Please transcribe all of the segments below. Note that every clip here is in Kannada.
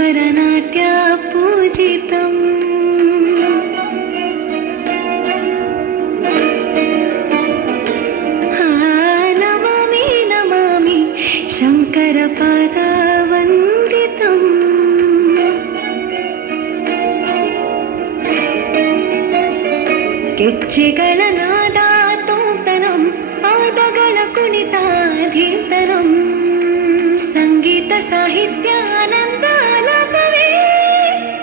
ईश्वरनाट्य पूजितम् नमामि नमामि शङ्करपादवन्दितम् ಗೆಜ್ಜೆಗಳ ನಾದ ತೋಂತನಂ ಪಾದಗಳ ಕುಣಿತಾಧೀರ್ತನಂ ಸಂಗೀತ ಸಾಹಿತ್ಯ ಆನಂದ ಲಾಭವೇ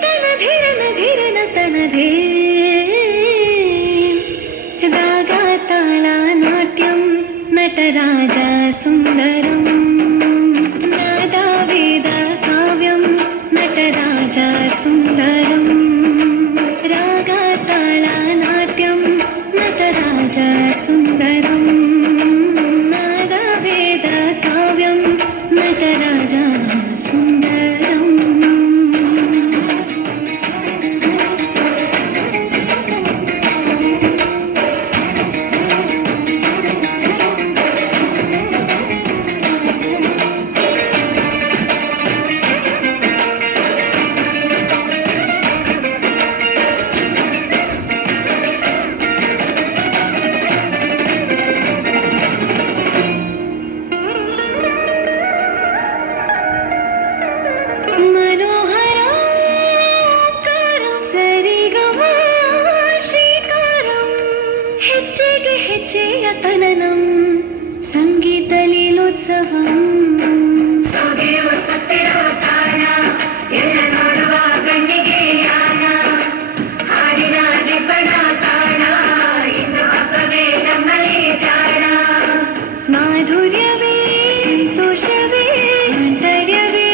ತನಧಿರನ ಧಿರನ ತನಧೇ ರಾಗ ತಾಳ ನಾಟ್ಯಂ ನಟರಾಜ ಸುಂದರಂ ನಾದ ವೇದ ಕಾವ್ಯಂ ನಟರಾಜ ಸುಂದರಂ ರಾಗ ತಾಳ ನಾಟ್ಯಂ ನಟರಾಜ ಸುಂದರಂ ನಾದ ವೇದ ಕಾವ್ಯಂ ನಟರಾಜ ಸುಂದರಂ ಹೆಜ್ಜೆಗೆ ಹೆಜ್ಜೆಯ ತನನಂ ಸಂಗೀತ ಲೀಲೋತ್ಸವಂ ಸೊಗೆಯುವ ಸತ್ತಿರುವ ತಾಣ ಎಲ್ಲ ನೋಡುವ ಗಣ್ಣಿಗೆ ಯಾನ ಹಾಡಿನ ನಿಬ್ಬಣ ತಾಣ ಇಂದು ಹಬ್ಬವೇ ನಮ್ಮಲ್ಲಿ ಜಾಣ ಮಾಧುರ್ಯವೇ ಸಂತೋಷವೇ ಆಂತರ್ಯವೇ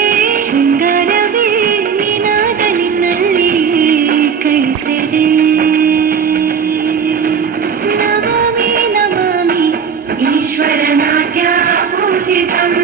ಶೃಂಗಾರವೇ ನಿನಾದ ನಿನ್ನಲ್ಲಿ ಕೈಸೆರೆ ईश्वरनाट्य पूजितम्